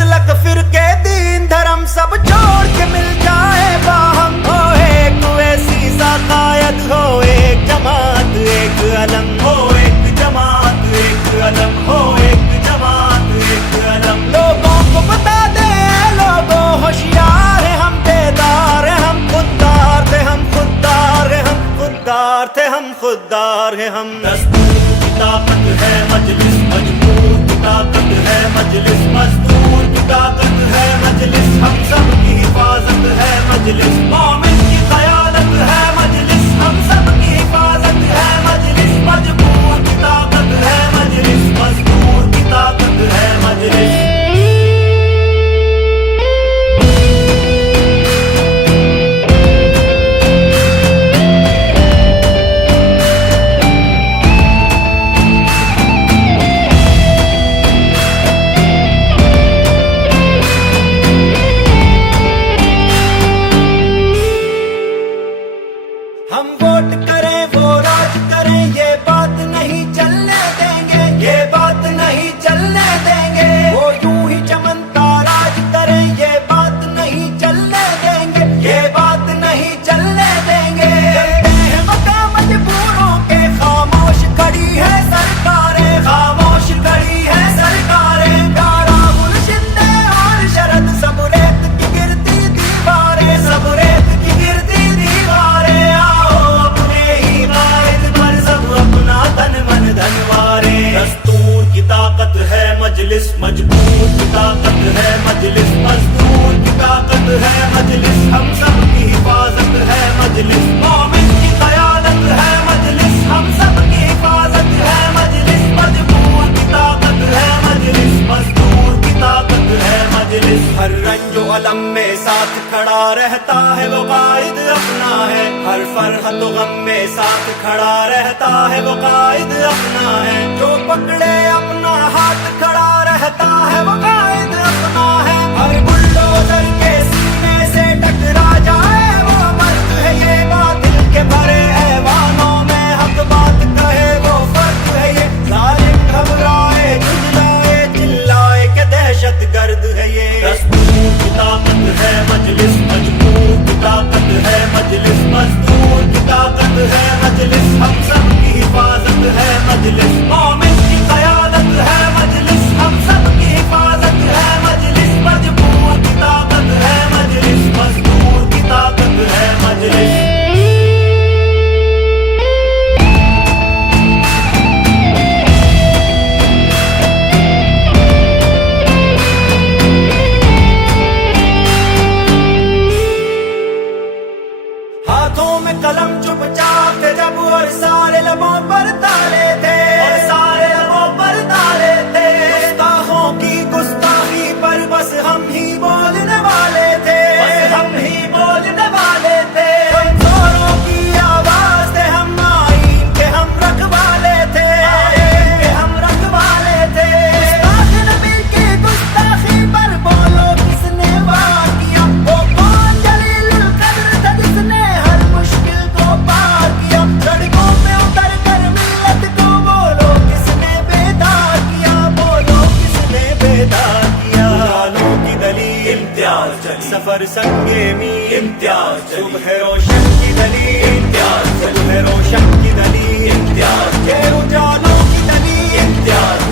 मसलक फिरके दीन धर्म सब छोड़ के मिल जाए बाहम। हो एक वैसी साकायत, हो एक जमात एक अलम, हो एक जमात एक अलम, हो एक जमात एक अलम। लोगों को बता दे लोगों होशियार है, हम बेदार है, हम खुददार थे, हम खुददार है, हम खुददार थे, हम खुददार है हम। दस्तूर की ताकत है मजलिस, मजबूर की ताकत है मजलिस, मजदूर की ताकत है मजलिस, हम सब की हिफाजत है मजलिस, मोमिन की क़यादत है मजलिस, हम सब की हिफाजत है मजलिस, मजबूर की ताकत है मजलिस, मजदूर की ताकत है मजलिस। हम वोट करें वो राज करें, ये बात नहीं चलने देंगे, ये बात नहीं चलने देंगे। वो यूं ही चमनता राज करें, ये बात नहीं चलने देंगे, ये बात नहीं चलने देंगे। चलते हैं मकाम मजबूरों के, खामोश खड़ी है सरकारें, खामोश खड़ी है सरकारें। राहुल शिंदे और शरद सब रेत की गिरती दीवारें, सब रेत की गिरती दीवारें। दस्तूर की ताकत है मजलिस, मजबूर की ताकत है मजलिस, मजदूर की ताकत है मजलिस, हम सब की हिफाजत है मजलिस, मोमिन की क़यादत है मजलिस, हम सब की हिफाजत है मजलिस, मजबूर की ताकत है मजलिस, मजदूर की ताकत है मजलिस। हर रंजो अलम में साथ खड़ा रहता है वो कायद अपना है, हर फरहत गम में साथ खड़ा रहता है वो कायद अपना है। जो पकड़े अपना हाथ खड़ा रहता है वो कायद अपना है। हर बुलडोजर के सीने से टकरा जाए वो मर्द है, ये बातिल के भरे ऐवानों में हक बात कहे वो फर्द है। ये जालिम घबराए झुंझलाए चिल्लाए के दहशत गर्द है ये। दस्तूर की ताकत है मजलिस, मजबूर की ताकत है मजलिस, मजदूर की ताकत है मजलिस, हम सब की हिफाजत है मजलिस, मोमिन की क़यादत है मजलिस, हम सब की हिफाजत है मजलिस, मजबूर की ताकत है मजलिस, मजदूर की ताकत है मजलिस। हाथों में कलम चुपचाप थे जब, और सारे लबों पर ताले थे, और सारे लबों पर ताले थे। गुस्ताखों की गुस्ताखी पर बस हम ही बोलने वाले थे, बस हम ही बोलने वाले थे। कमजोरों की आवाज थे हम, आईन के हम रखवाले थे, आईन के हम रखवाले थे। गुस्ताख नबी की गुस्ताखी पर बोलो किसने वार किया, वो कौन जलीलुल कद्र था जिसने हर मुश्किल को पार किया। सड़कों पे उतर कर मिल्लत को बोलो किसने बेदार किया, बोलो किसने बेदार किया। उजालों की दलील इम्तियाज चली, सफर संगे मी इम्तियाज चली, सुबह रोशन की दलील इम्तियाज, सुबह रोशन की दलील इम्तियाज, ये उजालों की दलील इम्तियाज।